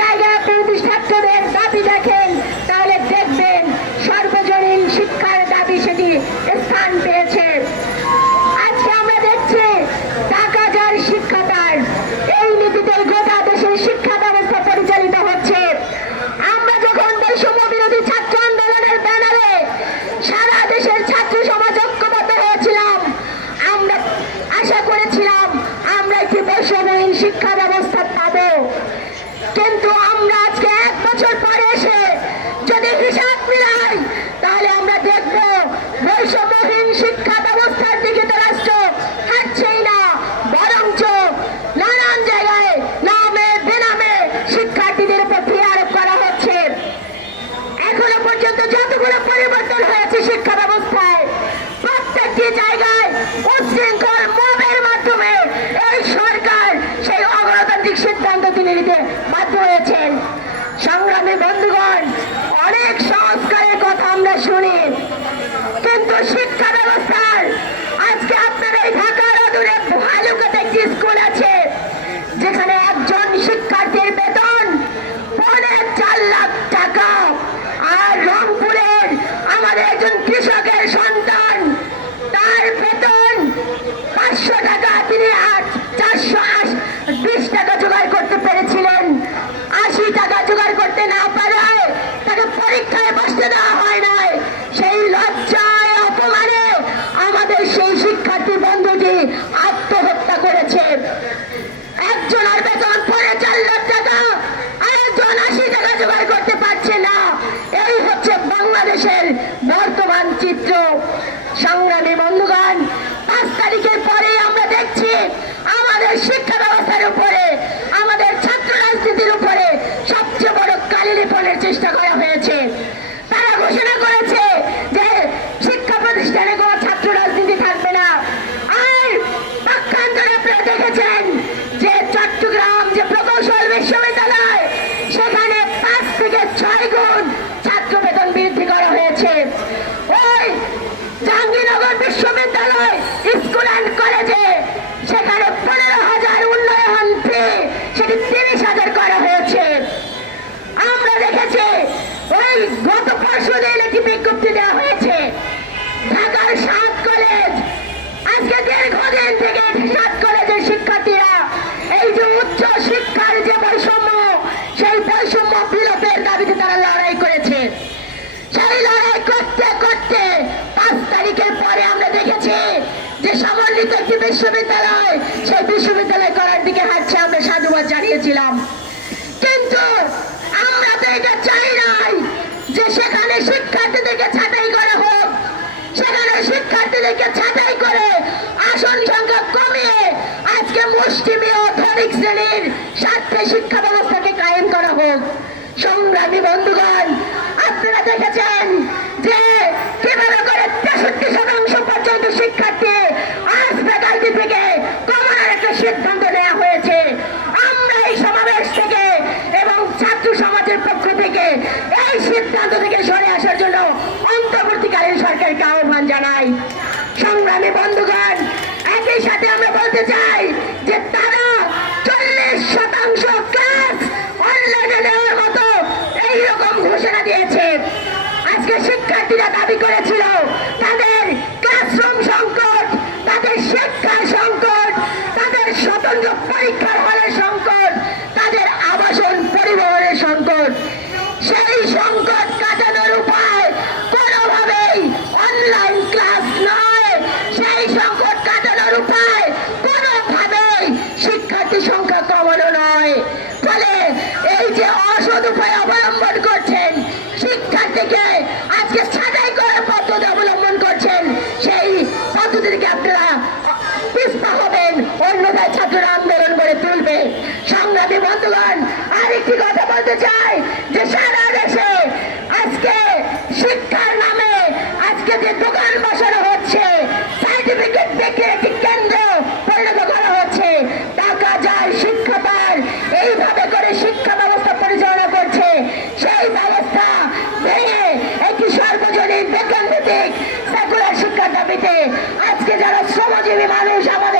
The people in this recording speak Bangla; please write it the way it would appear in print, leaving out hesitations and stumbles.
জায়গায় আপনি ছাত্রদের দাবি দেখেন তাহলে দেখবেন সর্বজনীন শিক্ষার দাবি সেটি স্থান পেয়েছে। আজকে আমরা দেখছি টাকা যার শিক্ষা তার, এই নীতিতে গোটা দেশের শিক্ষা ব্যবস্থা পরিচালিত হচ্ছে। আমরা যখন বৈষম্য বিরোধী ছাত্র আন্দোলনের ব্যানারে সারা দেশের ছাত্র সমাজ ঐক্যবদ্ধ হয়েছিলাম, আমরা আশা করেছিলাম আমরা একটি বৈষম্যহীন শিক্ষা ব্যবস্থা পাবো। কিন্তু আমরা আজকে 1 বছর পরে এসে যদি হিসাব মিলাই তাহলে আমরা দেখব বৈষম্যহীন শিক্ষা ব্যবস্থার দিকে তো রাষ্ট্র হাঁটছেই না, বরঞ্চ নানান জায়গায় নামে বেনামে শিক্ষার্থীদের উপর ফি আরোপ করা হচ্ছে। এখনো পর্যন্ত যতগুলো পরিবর্তন হয়েছে শিক্ষা ব্যবস্থায়, প্রত্যেকটি জায়গায় উচ্ছৃঙ্খল মবের মাধ্যমে এই সরকার সেই অগণতান্ত্রিক সিদ্ধান্ত তিনি নিতে বাধ্য হয়েছেন। সংগ্রামী বন্ধুগণ, অনেক সংস্কারের কথা আমরা শুনি, কিন্তু শিক্ষা ব্যবস্থার আজকে আপনার এই ঢাকার অদূরে ভালুকাতে একটি স্কুল আছে যেখানে একজন শিক্ষার্থীর বেতন 4.5 লাখ টাকা, আর রংপুরের আমাদের একজন কৃষকের সন্তান তার বেতন 500 টাকা, তিনি 420 টাকা জোগাড় করতে পেরেছিলেন। 80 টাকা জোগাড় করতে না পারায় তাকে পরীক্ষায় বসতে দেওয়া হয় নাই। সেই লজ্জায় অপমানে আমাদের সেই শিক্ষার্থী বন্ধুটি আত্মহত্যা করেছে। একজনের বেতন 4.5 লাখ টাকা, আরেকজন 80 টাকা জোগাড় করতে পারছে না। এই হচ্ছে বাংলাদেশের বর্তমান চিত্র। সংগ্রামী বন্ধুগণ, 5 তারিখের পরে আমরা দেখছি আমাদের শিক্ষা ব্যবস্থার উপরে, আমাদের ছাত্র রাজনীতির উপরে সবচেয়ে বড় কালি লিপনের চেষ্টা করা হয়েছে। তারা ঘোষণা করেছে যে শিক্ষা প্রতিষ্ঠানে কোনো ছাত্র রাজনীতি থাকবে না। আর পক্ষান্তরে আপনারা দেখেছেন যে চট্টগ্রাম যে প্রকৌশল বিশ্ববিদ্যালয়, সেখানে 5 থেকে 6 গুণ ছাত্র বেতন বৃদ্ধি করা হয়েছে। ওই জাহাঙ্গীরনগর বিশ্ববিদ্যালয় স্কুল অ্যান্ড কলেজে সেখানে 15,000 উন্নয়ন ফি সেটি 30,000 করা হয়েছে। আমরা দেখেছি ওই গত পরশুদিন একটি বিজ্ঞপ্তি দেওয়া হয়েছে ঢাকার 7 কলেজ, আজকে দীর্ঘদিন থেকে 7 কলেজের শিক্ষার্থীরা এই যে উচ্চ শিক্ষার যে বৈষম্য, সেই বৈষম্য বিলোপের দাবিতে তারা লড়াই করেছে। সেই লড়াই করতে করতে 5 তারিখের পরে আমরা দেখেছি যে সমন্বিত একটি বিশ্ববিদ্যালয়, সেই বিশ্ববিদ্যালয় করার দিকে হাঁটছে। আমরা সাধুবাদ জানিয়েছিলাম, কিন্তু আমরা তো এটা চাই নাই যে সেখানে শিক্ষার্থীদেরকে ছাঁটাই করা হোক। সেখানে শিক্ষার্থীদেরকে ছাঁটাই করে আসন সংখ্যা কমিয়ে আজকে মুষ্টিমেয় ধনিক শ্রেণীর স্বার্থে শিক্ষা ব্যবস্থাকে কায়েম করা হোক। সংগ্রামী বন্ধুগণ, আপনারা দেখেছেন যে কিভাবে করে 63% পর্যন্ত শিক্ষার্থী আজ ফ্যাকাল্টি থেকে কমানোর একটা সিদ্ধান্ত নেওয়া হয়েছে। আমরা এই সমাবেশ থেকে এবং ছাত্র সমাজের পক্ষ থেকে এই সিদ্ধান্ত থেকে সরে আসার জন্য অন্তর্বর্তীকালীন সরকারকে আহ্বান জানাই। সংগ্রামী বন্ধুগণ, একই সাথে আমরা বলতে চাই যে তারা 40% ক্লাস অনলাইনে নেওয়ার মতো এইরকম ঘোষণা দিয়েছে। আজকে শিক্ষার্থীরা দাবি করেছিল তাদের ক্লাসরুম সংকট, তাদের শিক্ষা সংকট, তাদের স্বতন্ত্র পরীক্ষার হলের সংকট, তাদের আবাসন পরিবহনের সংকট। সেই সংকট কাটানোর উপায় কোনোভাবেই অনলাইন ক্লাস নয়। সেই সংকট কাটানোর উপায় কোনোভাবেই শিক্ষার্থী সংখ্যা কমানো নয়। ফলে এই যে অসৎ উপায় অবলম্বন করছেন, শিক্ষার্থীকে আজকে ছাঁটাই করার পদ্ধতি অবলম্বন করছেন, সেই পদ্ধতি থেকে আপনারা পিছপা হবেন, অন্যথায় ছাত্ররা আন্দোলন করে তুলবে। সংগ্রামী বন্ধুগণ, আরেকটি কথা বলতে চাই যে সারা দেশে আজকে শিক্ষার নামে আজকে যে দোকান বসানো হচ্ছে, সার্টিফিকেট বিক্রির একটি কেন্দ্র পরিণত করা হচ্ছে। টাকা যার শিক্ষা তার, এইভাবে করে শিক্ষা ব্যবস্থা পরিচালনা করছে। সেই ব্যবস্থা ভেঙে একটি সর্বজনীন বেতন ভিত্তিক সেকুলার শিক্ষার দাবিতে আজকে যারা শ্রমজীবী মানুষ আমাদের